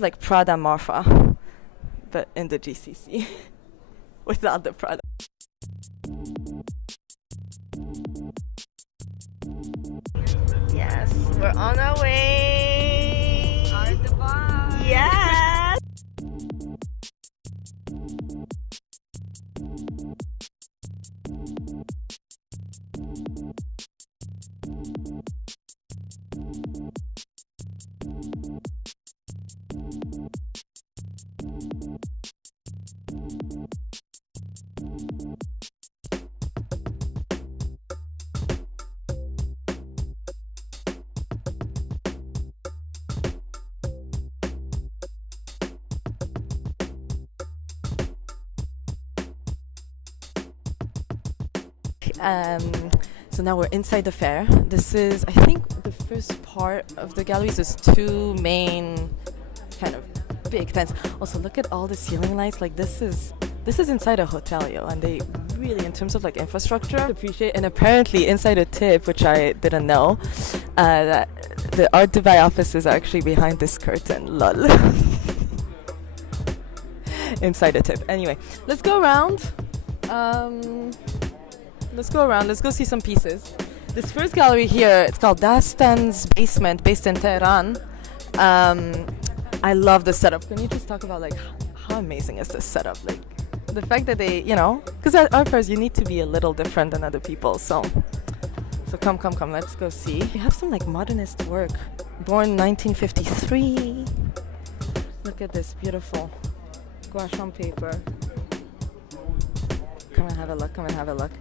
Like Prada Marfa, but in the GCC without the Prada. Yes, we're on our way. Yes. So now we're inside the fair. This is, I think, the first part of the galleries. There's two main kind of big tents. Also, look at all the ceiling lights. Like this is inside a hotel, yo, and they really, in terms of like infrastructure, appreciate. And apparently, inside a tip, which I didn't know, that the Art Dubai offices are actually behind this curtain. Lol. Inside a tip. Anyway, let's go around. Let's go see some pieces. This first gallery here, it's called Dastan's Basement, based in Tehran. I love the setup. Can you just talk about like how amazing is this setup? Like the fact that they, because at art fairs you need to be a little different than other people. So come, let's go see. You have some like modernist work, born 1953. Look at this beautiful gouache on paper. Come and have a look.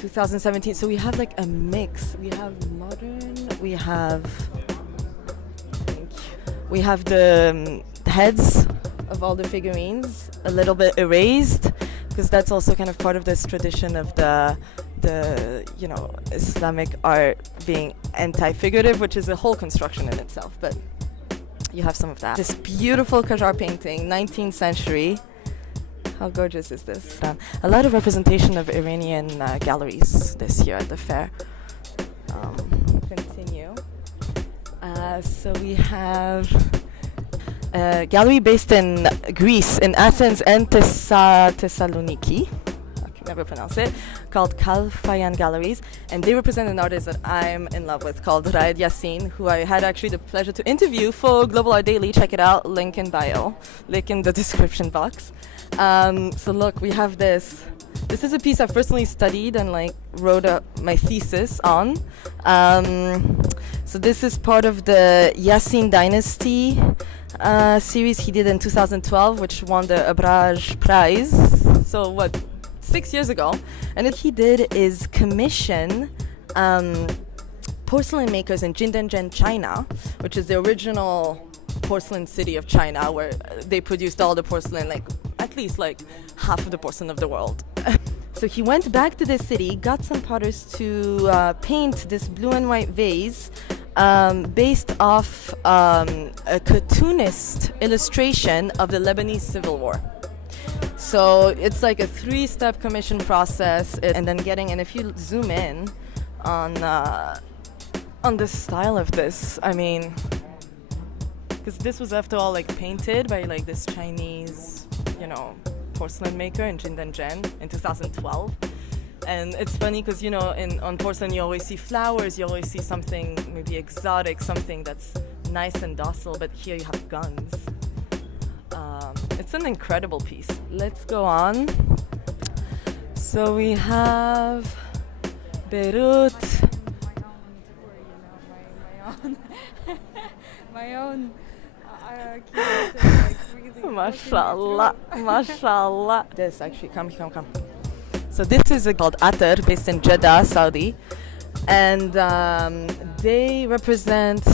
2017. So we have like a mix. We have modern. We have the heads of all the figurines a little bit erased, because that's also kind of part of this tradition of the Islamic art being anti-figurative, which is a whole construction in itself. But you have some of that. This beautiful Qajar painting, 19th century. How gorgeous is this? A lot of representation of Iranian galleries this year at the fair. Continue. So we have a gallery based in Greece, in Athens and Thessaloniki. I can never pronounce it. Called Kalfayan Galleries, and they represent an artist that I'm in love with called Raed Yassin, who I had actually the pleasure to interview for Global Art Daily. Check it out, link in bio, link in the description box. So look, we have this. This is a piece I've personally studied and like wrote my thesis on. So this is part of the Yassin Dynasty series he did in 2012, which won the Abraj Prize. So 6 years ago. And what he did is commission porcelain makers in Jingdezhen, China, which is the original porcelain city of China, where they produced all the porcelain, like at least like half of the porcelain of the world. So he went back to the city, got some potters to paint this blue and white vase based off a cartoonist illustration of the Lebanese Civil War. So it's like a 3-step commission process, and then and if you zoom in on the style of this, I mean, because this was after all like painted by like this Chinese, porcelain maker in Jingdezhen in 2012. And it's funny because on porcelain you always see flowers, you always see something maybe exotic, something that's nice and docile, but here you have guns. It's an incredible piece. Let's go on. So we have Beirut. My own Mashallah. This actually, come. So this is called Atar, based in Jeddah, Saudi. And they represent,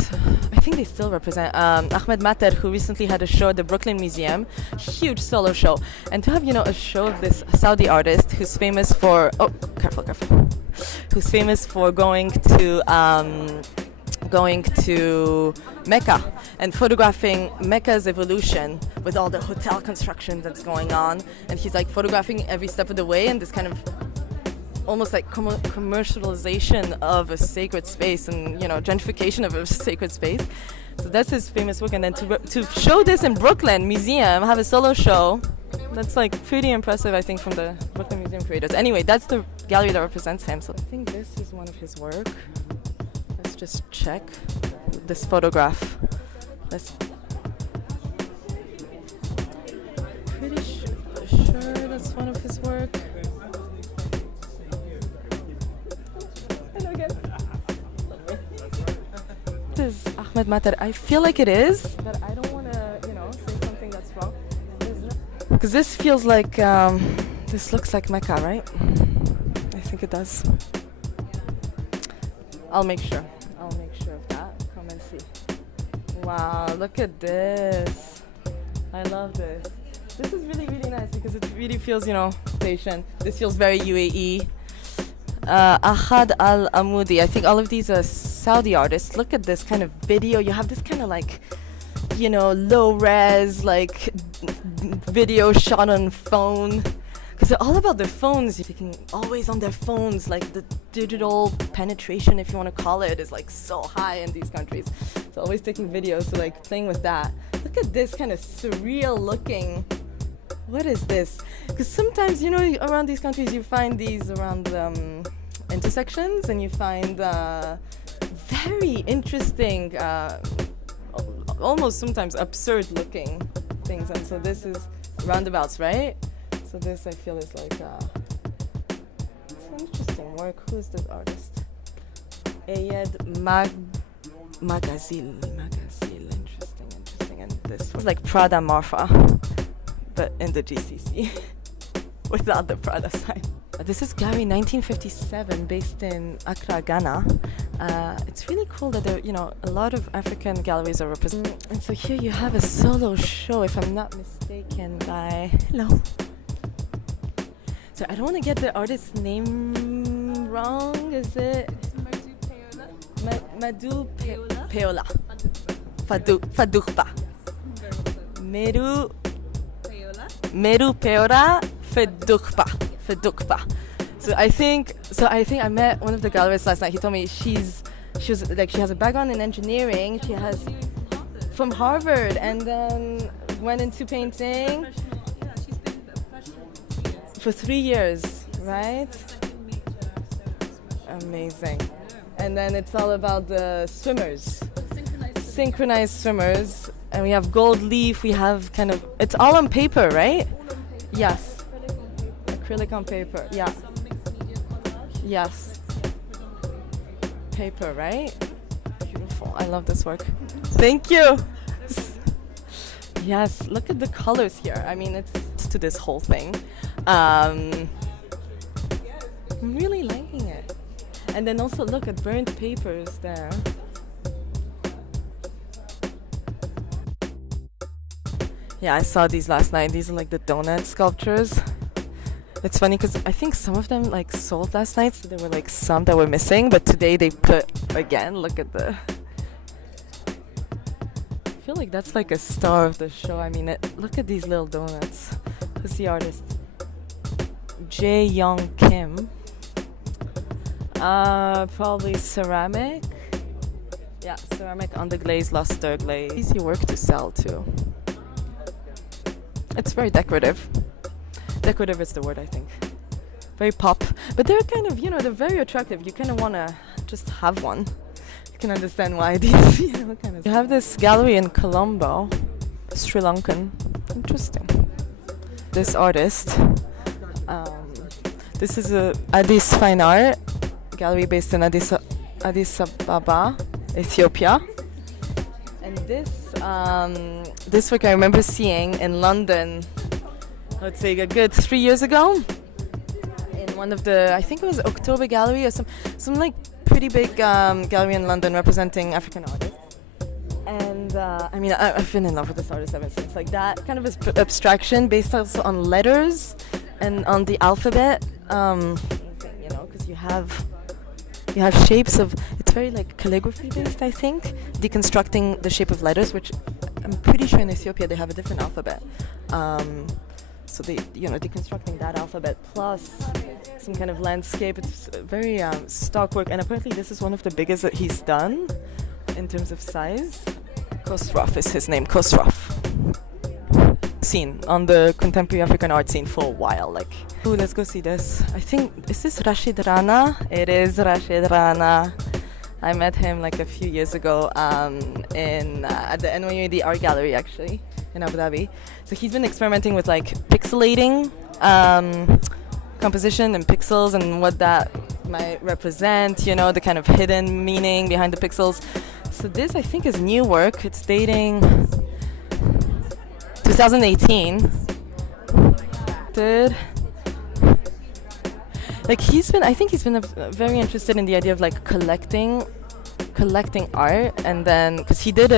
I think they still represent Ahmed Mater, who recently had a show at the Brooklyn Museum, huge solo show. And to have, a show of this Saudi artist who's famous for, who's famous for going to Mecca and photographing Mecca's evolution with all the hotel construction that's going on, and he's like photographing every step of the way, and this kind of almost like commercialization of a sacred space and gentrification of a sacred space. So that's his famous work. And then to show this in Brooklyn Museum, have a solo show, that's like pretty impressive, I think, from the Brooklyn Museum creators. Anyway, that's the gallery that represents him. So I think this is one of his work. Let's just check this photograph. Let's pretty sure that's one of his work. This is Ahmed Matar. I feel like it is, but I don't want to, say something that's wrong. Because this feels like, this looks like Mecca, right? I think it does. I'll make sure of that. Come and see. Wow, look at this. I love this. This is really, really nice because it really feels, patient. This feels very UAE. Ahad Al-Amoudi. I think all of these are Saudi artists. Look at this kind of video. You have this kind of like, low res, like video shot on phone. Because they're all about their phones. You're taking always on their phones. Like the digital penetration, if you want to call it, is like so high in these countries. So always taking videos, so like playing with that. Look at this kind of surreal looking. What is this? Because sometimes, around these countries you find these around intersections, and you find very interesting, almost sometimes absurd looking things. And so this is roundabouts, right? So this I feel is like it's an interesting work. Who's the artist? Ayed Magazil. Interesting. And this was like Prada Marfa, but in the GCC without the Prada sign. This is gallery 1957, based in Accra, Ghana. It's really cool that there, a lot of African galleries are represented. And so here you have a solo show, if I'm not mistaken, by hello. So I don't want to get the artist's name wrong. Is it? It's Madu Peola. Fadukhba. Meru Peola Fadukhba. So I think I met one of the gallerists last night. He told me she has a background in engineering. She has from Harvard, and then went into painting. She's been a professional For 3 years, right? Amazing. And then it's all about the swimmers. Synchronized swimmers. And we have gold leaf, we have kind of, it's all on paper, right? Yes. Acrylic on paper, yeah. Some mixed media collage. Yes. Paper, right? Beautiful. I love this work. Thank you. Yes, look at the colors here. I mean, it's to this whole thing. I'm really liking it. And then also look at burnt papers there. Yeah, I saw these last night. These are like the donut sculptures. It's funny because I think some of them like sold last night, so there were like some that were missing, but today they put again. Look at the. I feel like that's like a star of the show. I mean, look at these little donuts. Who's the artist? Jae Young Kim. Probably ceramic. Yeah, ceramic on the glaze, luster glaze. Easy work to sell too. It's very decorative. Decorative is the word, I think. Very pop. But they're kind of, they're very attractive. You kind of want to just have one. You can understand why these, kind of. You have this gallery in Colombo, Sri Lankan. Interesting. This artist, this is a Addis Fine Art gallery based in Addis Ababa, Ethiopia. And this work I remember seeing in London, let's say a good 3 years ago, in one of the, I think it was October Gallery or some like pretty big gallery in London representing African artists. And I mean, I've been in love with this artist ever since. Like that kind of abstraction based also on letters and on the alphabet, because you have shapes of, it's very like calligraphy based, I think, deconstructing the shape of letters, which I'm pretty sure in Ethiopia they have a different alphabet. So they, deconstructing that alphabet plus some kind of landscape. It's very stark work, and apparently this is one of the biggest that he's done in terms of size. Khosrow is his name, Khosrow. Scene on the contemporary African art scene for a while. Like, ooh, let's go see this. I think, is this Rashid Rana? It is Rashid Rana. I met him like a few years ago in at the NYUD Art Gallery, actually, in Abu Dhabi. So he's been experimenting with like pixelating composition and pixels and what that might represent, you know, the kind of hidden meaning behind the pixels. So this, I think, is new work. It's dating 2018. Like I think he's been very interested in the idea of like collecting art, and then because he did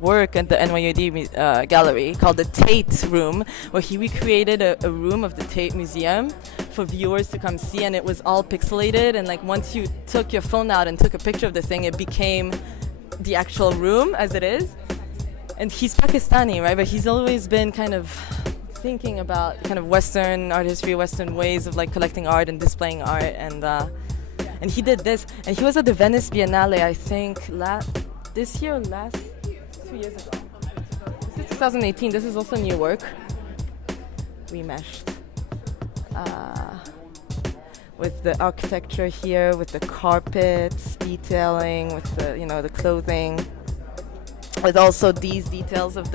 work at the NYUD gallery called the Tate Room, where he recreated a room of the Tate Museum for viewers to come see, and it was all pixelated, and like once you took your phone out and took a picture of the thing, it became the actual room as it is. And he's Pakistani, right? But he's always been kind of thinking about kind of Western art history, Western ways of like collecting art and displaying art, and he did this, and he was at the Venice Biennale, I think, 2 years ago. This is 2018. This is also new work, remeshed, with the architecture here, with the carpets, detailing, with the the clothing, with also these details of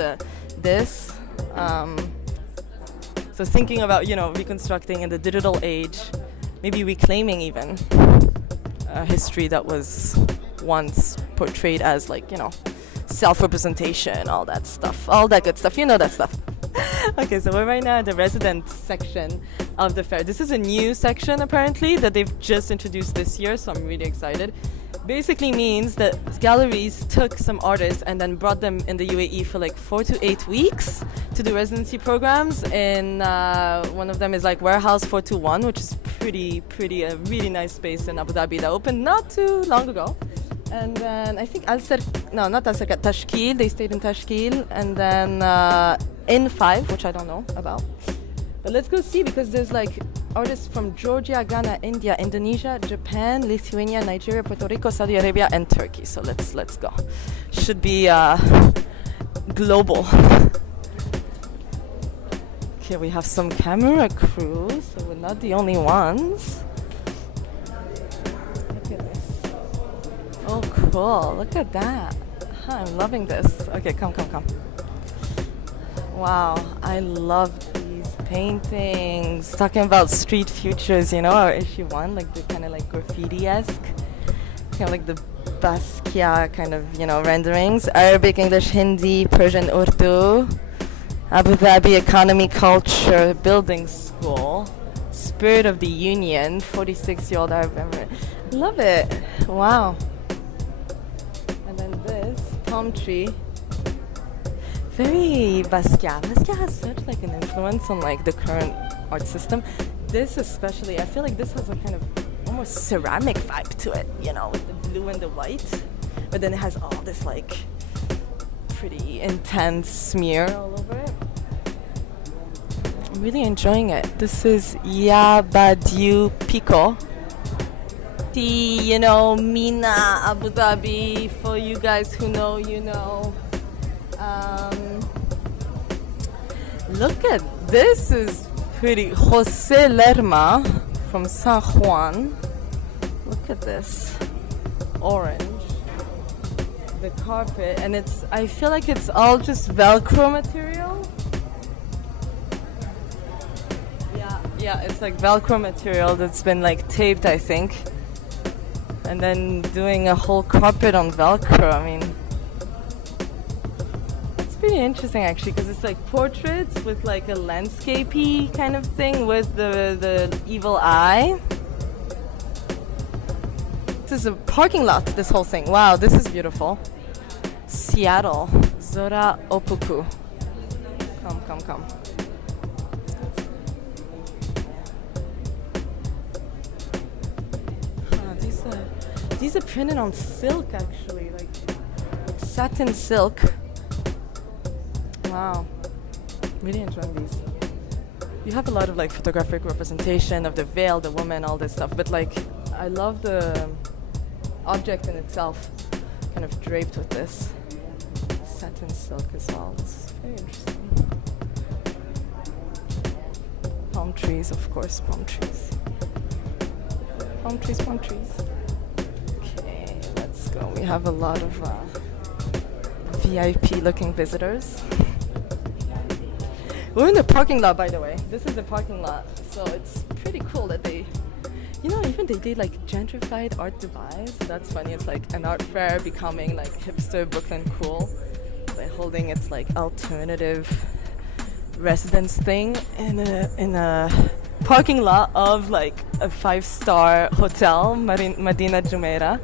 this. So thinking about reconstructing in the digital age, maybe reclaiming even a history that was once portrayed as like self-representation, all that stuff, all that good stuff, that stuff. Okay, so we're right now at the resident section of the fair. This is a new section apparently that they've just introduced this year, so I'm really excited. Basically means that galleries took some artists and then brought them in the UAE for like 4 to 8 weeks to do residency programs. In one of them is like Warehouse 421, which is pretty a really nice space in Abu Dhabi that opened not too long ago. And then I think Tashkil, they stayed in Tashkil, and then in 5, which I don't know about. But let's go see, because there's like artists from Georgia, Ghana, India, Indonesia, Japan, Lithuania, Nigeria, Puerto Rico, Saudi Arabia, and Turkey. So let's go. Should be global. Okay, we have some camera crew, so we're not the only ones. Look at this. Oh, cool. Look at that. I'm loving this. Okay, come. Wow, I love these paintings. Talking about street futures, our issue 1, like the kind of like graffiti-esque, kind of like the Basquiat kind of, renderings. Arabic, English, Hindi, Persian, Urdu. Abu Dhabi Economy Culture Building School. Spirit of the Union, 46-year-old Arab Emirates. Love it. Wow. And then this, palm tree. Very Basquiat. Basquiat has such like an influence on like the current art system. This especially, I feel like this has a kind of almost ceramic vibe to it, with the blue and the white. But then it has all this like pretty intense smear all over it. I'm really enjoying it. This is Badiou Pico. Mina, Abu Dhabi. For you guys who know, look at this, is pretty. Jose Lerma from San Juan. Look at this, orange. The carpet, and I feel like it's all just Velcro material. Yeah, it's like Velcro material that's been like taped, I think, and then doing a whole carpet on Velcro. I mean, it's pretty interesting actually, because it's like portraits with like a landscapey kind of thing with the evil eye. This is a parking lot, this whole thing. Wow, this is beautiful. Seattle, Zora Opuku. Come. These are printed on silk actually, like satin silk. Wow, really enjoying these. You have a lot of like photographic representation of the veil, the woman, all this stuff, but like I love the object in itself, kind of draped with this satin silk as well. This is very interesting. Palm trees, of course, palm trees. Palm trees, palm trees. Okay, let's go. We have a lot of VIP looking visitors. We're in the parking lot, by the way. This is the parking lot, so it's pretty cool that they, even they did like gentrified Art Dubai. So that's funny. It's like an art fair becoming like hipster Brooklyn cool by holding its like alternative residence thing in a parking lot of like a 5-star hotel, Madinat Jumeirah.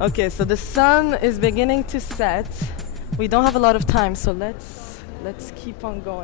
Okay, so the sun is beginning to set. We don't have a lot of time, so let's keep on going.